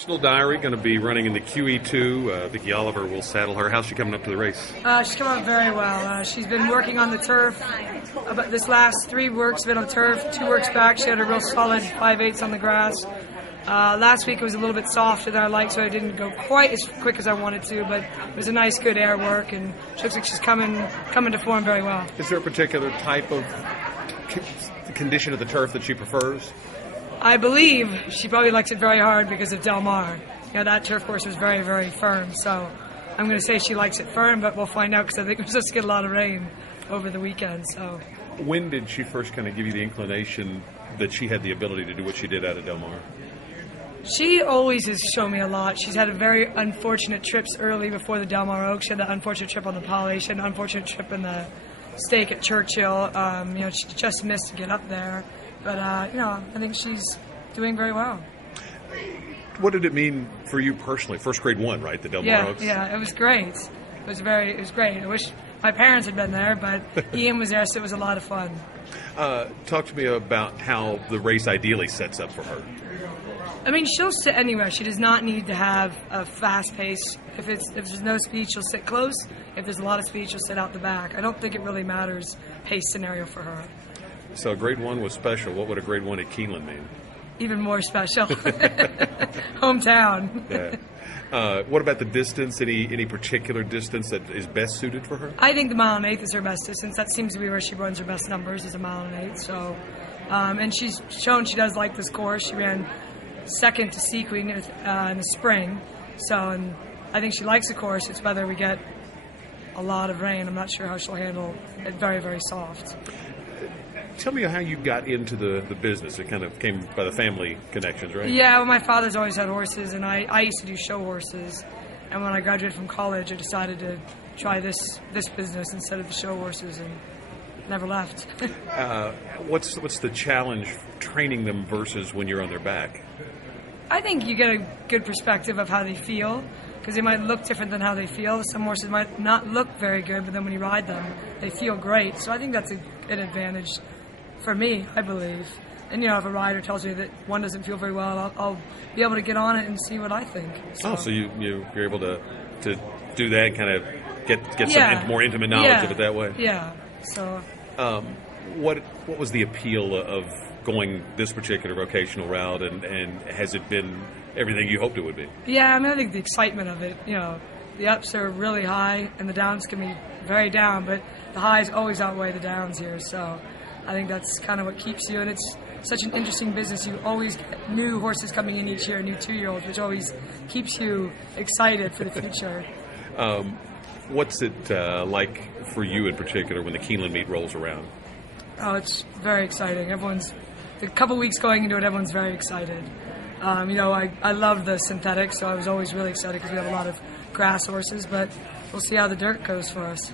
Personal Diary going to be running in the QE2. Vicki Oliver will saddle her. How's she coming up to the race? She's coming up very well. She's been working on the turf. About this last 3 works been on the turf. 2 works back, she had a real solid 5/8 on the grass. Last week it was a little bit softer than I liked, so I didn't go quite as quick as I wanted to, but it was a nice, good air work, and she looks like she's coming to form very well. Is there a particular type of condition of the turf that she prefers? I believe she probably likes it very hard because of Del Mar. That turf course was very, very firm, so I'm going to say she likes it firm, but we'll find out because I think we're supposed to get a lot of rain over the weekend. So, when did she first kind of give you the inclination that she had the ability to do what she did out of Del Mar? She always has shown me a lot. She's had very unfortunate trips early before the Del Mar Oaks. She had that unfortunate trip on the Poly. She had an unfortunate trip in the stake at Churchill. She just missed to get up there. But, I think she's doing very well. What did it mean for you personally? First grade 1, right? The Del Mar Oaks? Yeah, it was great. It was great. I wish my parents had been there, but Ian was there, so it was a lot of fun. Talk to me about how the race ideally sets up for her. I mean, she'll sit anywhere. She does not need to have a fast pace. If there's no speed, she'll sit close. If there's a lot of speed, she'll sit out the back. I don't think it really matters pace scenario for her. So grade 1 was special. What would a grade 1 at Keeneland mean? Even more special. Hometown. Yeah. What about the distance? Any particular distance that is best suited for her? I think the 1.8 miles is her best distance. That seems to be where she runs her best numbers, is 1.8 miles. So, and she's shown she does like this course. She ran second to Sequin in the spring. So, and I think she likes the course. It's whether we get a lot of rain. I'm not sure how she'll handle it. Very, very soft. Tell me how you got into the business. It kind of came by the family connections, right? Yeah, well, my father's always had horses, and I used to do show horses. And when I graduated from college, I decided to try this business instead of the show horses, and never left. What's the challenge training them versus when you're on their back? I think you get a good perspective of how they feel, because they might look different than how they feel. Some horses might not look very good, but then when you ride them, they feel great. So I think that's an advantage for me, I believe. And, if a rider tells me that one doesn't feel very well, I'll be able to get on it and see what I think. So you're able to do that and kind of get some more intimate knowledge of it that way? Yeah. So, what was the appeal of going this particular vocational route, and has it been everything you hoped it would be? Yeah, I think the excitement of it, the ups are really high and the downs can be very down, but the highs always outweigh the downs here. So I think that's kind of what keeps you, and it's such an interesting business. You always get new horses coming in each year, new 2-year-olds, which always keeps you excited for the future. What's it like for you in particular when the Keeneland meet rolls around? Oh, it's very exciting. The couple weeks going into it, everyone's very excited. I love the synthetic, so I was always really excited because we have a lot of grass horses, but we'll see how the dirt goes for us.